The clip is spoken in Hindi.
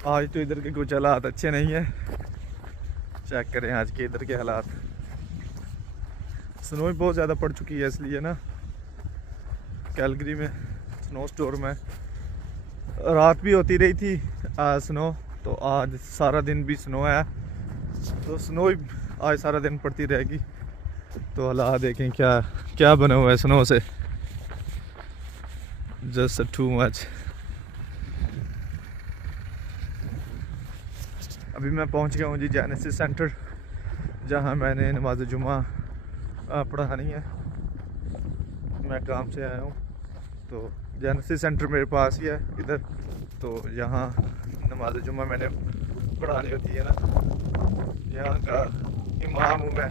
आज तो इधर के कुछ हालात अच्छे नहीं है। चेक करें आज के इधर के हालात। स्नो भी बहुत ज़्यादा पड़ चुकी है, इसलिए ना कैलगरी में स्नो स्टॉर्म है। रात भी होती रही थी स्नो, तो आज सारा दिन भी स्नो है, तो स्नो ही आज सारा दिन पड़ती रहेगी। तो हालात देखें क्या क्या बना हुआ है स्नो से, जस्ट टू मच। अभी मैं पहुंच गया हूँ जी जेनेसिस सेंटर, जहाँ मैंने नमाज जुमा पढ़ानी है। मैं काम से आया हूँ, तो जेनेसिस सेंटर मेरे पास ही है इधर। तो यहाँ नमाज जुमा मैंने पढ़ानी होती है ना, यहाँ का इमाम हूँ मैं।